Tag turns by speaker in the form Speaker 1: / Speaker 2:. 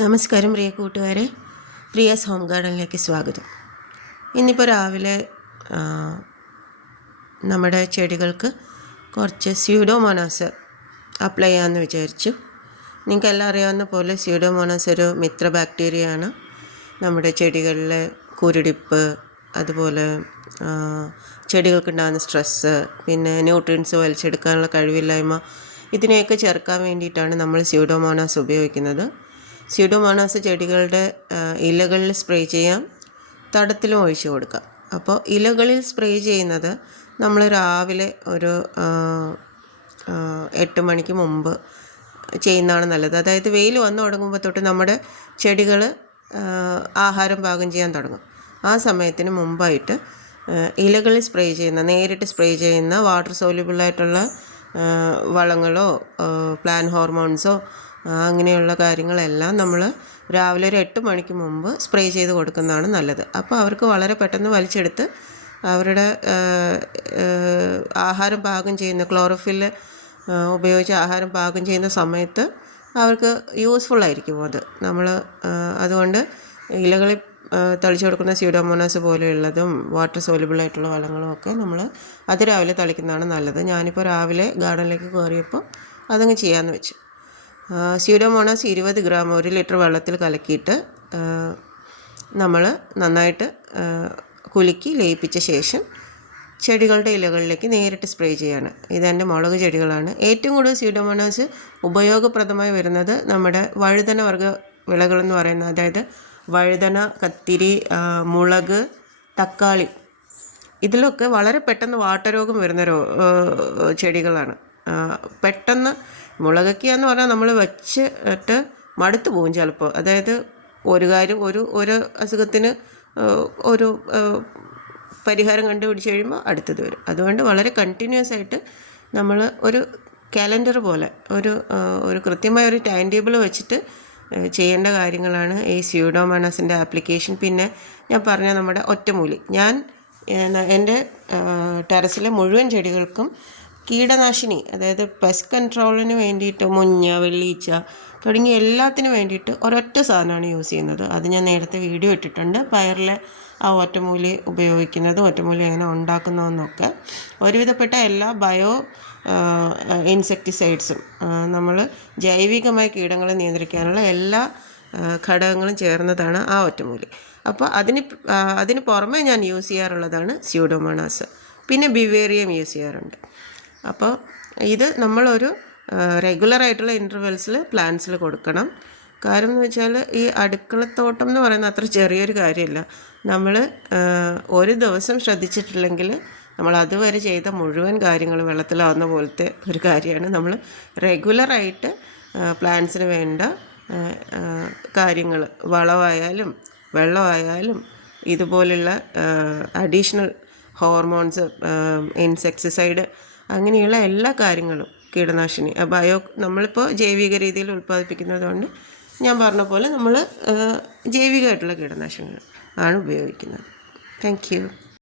Speaker 1: നമസ്കാരം പ്രിയ കൂട്ടുകാരെ. പ്രിയ ഹോം ഗാർഡനിലേക്ക് സ്വാഗതം. ഇന്നിപ്പോൾ രാവിലെ നമ്മുടെ ചെടികൾക്ക് കുറച്ച് സ്യൂഡോമോണാസ് അപ്ലൈ ചെയ്യാമെന്ന് വിചാരിച്ചു. നിങ്ങൾക്കെല്ലാം അറിയാവുന്ന പോലെ സ്യൂഡോമോണാസ് ഒരു മിത്ര ബാക്ടീരിയയാണ്. നമ്മുടെ ചെടികളിലെ കുരുടിപ്പ് അതുപോലെ ചെടികൾക്കുണ്ടാകുന്ന സ്ട്രെസ്സ് പിന്നെ ന്യൂട്രിയൻസ് വലിച്ചെടുക്കാനുള്ള കഴിവില്ലായ്മ ഇതിനെയൊക്കെ ചേർക്കാൻ വേണ്ടിയിട്ടാണ് നമ്മൾ സ്യൂഡോമോണാസ് ഉപയോഗിക്കുന്നത്. സ്യൂഡോമോണാസ് ചെടികളുടെ ഇലകളിൽ സ്പ്രേ ചെയ്യാം. തടത്തിലും ഒഴിച്ചു കൊടുക്കാം. അപ്പോൾ ഇലകളിൽ സ്പ്രേ ചെയ്യുന്നത് നമ്മൾ രാവിലെ ഒരു എട്ട് മണിക്ക് മുമ്പ് ചെയ്യുന്നതാണ് നല്ലത്. അതായത് വെയിൽ വന്നു തുടങ്ങുമ്പോൾ തൊട്ട് നമ്മുടെ ചെടികൾ ആഹാരം പാകം ചെയ്യാൻ തുടങ്ങും. ആ സമയത്തിന് മുമ്പായിട്ട് ഇലകളിൽ സ്പ്രേ ചെയ്യുന്ന നേരിട്ട് സ്പ്രേ ചെയ്യുന്ന വാട്ടർ സോല്യൂബിളായിട്ടുള്ള വളങ്ങളോ പ്ലാൻ ഹോർമോൺസോ അങ്ങനെയുള്ള കാര്യങ്ങളെല്ലാം നമ്മൾ രാവിലെ ഒരു എട്ട് മണിക്ക് മുമ്പ് സ്പ്രേ ചെയ്ത് കൊടുക്കുന്നതാണ് നല്ലത്. അപ്പോൾ അവർക്ക് വളരെ പെട്ടെന്ന് വലിച്ചെടുത്ത് അവരുടെ ആഹാരം പാകം ചെയ്യുന്ന ക്ലോറോഫിൽ ഉപയോഗിച്ച് ആഹാരം പാകം ചെയ്യുന്ന സമയത്ത് അവർക്ക് യൂസ്ഫുൾ ആയിരിക്കും അത്. നമ്മൾ അതുകൊണ്ട് ഇലകളിൽ തളിച്ചു കൊടുക്കുന്ന സ്യൂഡോമോണാസ് പോലെയുള്ളതും വാട്ടർ സോലിബിൾ ആയിട്ടുള്ള വളങ്ങളും ഒക്കെ നമ്മൾ അതിരാവിലെ തളിക്കുന്നതാണ് നല്ലത്. ഞാനിപ്പോൾ രാവിലെ ഗാർഡനിലേക്ക് കയറിയപ്പോൾ അതങ്ങ് ചെയ്യാമെന്ന് വെച്ചു. സ്യൂഡോമോണാസ് ഇരുപത് ഗ്രാം ഒരു ലിറ്റർ വെള്ളത്തിൽ കലക്കിയിട്ട് നമ്മൾ നന്നായിട്ട് കുലുക്കി ലയിപ്പിച്ച ശേഷം ചെടികളുടെ ഇലകളിലേക്ക് നേരിട്ട് സ്പ്രേ ചെയ്യാണ്. ഇതെന്റെ മുളക് ചെടികളാണ്. ഏറ്റവും കൂടുതൽ സ്യൂഡോമോണാസ് ഉപയോഗപ്രദമായി വരുന്നത് നമ്മുടെ വഴുതന വർഗ വിളകളെന്ന് പറയുന്നത് അതായത് വഴുതന കത്തിരി മുളക് തക്കാളി ഇതിലൊക്കെ വളരെ പെട്ടെന്ന് വാട്ടരോഗം വരുന്ന ചെടികളാണ്. പെട്ടെന്ന് മുളകൊക്കെ എന്ന് പറഞ്ഞാൽ നമ്മൾ വെച്ചിട്ട് മടുത്തു പോകും ചിലപ്പോൾ അതായത് ഒരു കാര്യം ഒരു ഒരു അസുഖത്തിന് ഒരു പരിഹാരം കണ്ടുപിടിച്ച് കഴിയുമ്പോൾ അടുത്തത് വരും. അതുകൊണ്ട് വളരെ കണ്ടിന്യൂസ് ആയിട്ട് നമ്മൾ ഒരു കാലണ്ടർ പോലെ ഒരു ഒരു കൃത്യമായ ഒരു ടൈം ടേബിൾ വെച്ചിട്ട് ചെയ്യേണ്ട കാര്യങ്ങളാണ് ഈ സ്യൂഡോമോണസിന്റെ ആപ്ലിക്കേഷൻ പിന്നെ ഞാൻ പറഞ്ഞ നമ്മുടെ ഒറ്റമൂലി. ഞാൻ എന്റെ ടെറസിലെ മുഴുവൻ ചെടികൾക്കും കീടനാശിനി അതായത് പെസ്റ്റ് കൺട്രോളിന് വേണ്ടിയിട്ട് മുഞ്ഞ വെള്ളീച്ച തുടങ്ങിയ എല്ലാത്തിനും വേണ്ടിയിട്ട് ഒരൊറ്റ സാധനമാണ് യൂസ് ചെയ്യുന്നത്. അത് ഞാൻ നേരത്തെ വീഡിയോ ഇട്ടിട്ടുണ്ട്. പയറിലെ ആ ഒറ്റമൂലി ഉപയോഗിക്കുന്നത് ഒറ്റമൂലി എങ്ങനെ ഉണ്ടാക്കുന്നതെന്നൊക്കെ. ഒരുവിധപ്പെട്ട എല്ലാ ബയോ ഇൻസെക്ടിസൈഡ്സും നമ്മൾ ജൈവികമായ കീടങ്ങളെ നിയന്ത്രിക്കാനുള്ള എല്ലാ ഘടകങ്ങളും ചേർന്നതാണ് ആ ഒറ്റമൂലി. അപ്പോൾ അതിന് അതിന് പുറമേ ഞാൻ യൂസ് ചെയ്യാറുള്ളതാണ് സ്യൂഡോമോണാസ് പിന്നെ ബിവേറിയം യൂസ് ചെയ്യാറുണ്ട്. അപ്പോൾ ഇത് നമ്മളൊരു റെഗുലർ ആയിട്ടുള്ള ഇന്റർവെൽസിൽ പ്ലാന്റ്സിൽ കൊടുക്കണം. കാര്യം എന്ന് വെച്ചാൽ ഈ അടുക്കളത്തോട്ടം എന്ന് പറയുന്നത് അത്ര ചെറിയൊരു കാര്യമല്ല നമ്മൾ ഒരു ദിവസം ശ്രദ്ധിച്ചിട്ടില്ലെങ്കിൽ നമ്മൾ അതുവരെ ചെയ്ത മുഴുവൻ കാര്യങ്ങളും വെള്ളത്തിലാവുന്ന പോലത്തെ ഒരു കാര്യമാണ്. നമ്മൾ റെഗുലറായിട്ട് പ്ലാന്റ്സിന് വേണ്ട കാര്യങ്ങൾ വളമായാലും വെള്ളമായാലും ഇതുപോലുള്ള അഡീഷണൽ ഹോർമോൺസ് ഇൻസെക്ടിസൈഡ് അങ്ങനെയുള്ള എല്ലാ കാര്യങ്ങളും കീടനാശിനി. ബയോ നമ്മളിപ്പോൾ ജൈവിക രീതിയിൽ ഉൽപ്പാദിപ്പിക്കുന്നതുകൊണ്ട് ഞാൻ പറഞ്ഞ പോലെ നമ്മൾ ജൈവികമായിട്ടുള്ള കീടനാശിനികൾ ആണ് ഉപയോഗിക്കുന്നത്. താങ്ക്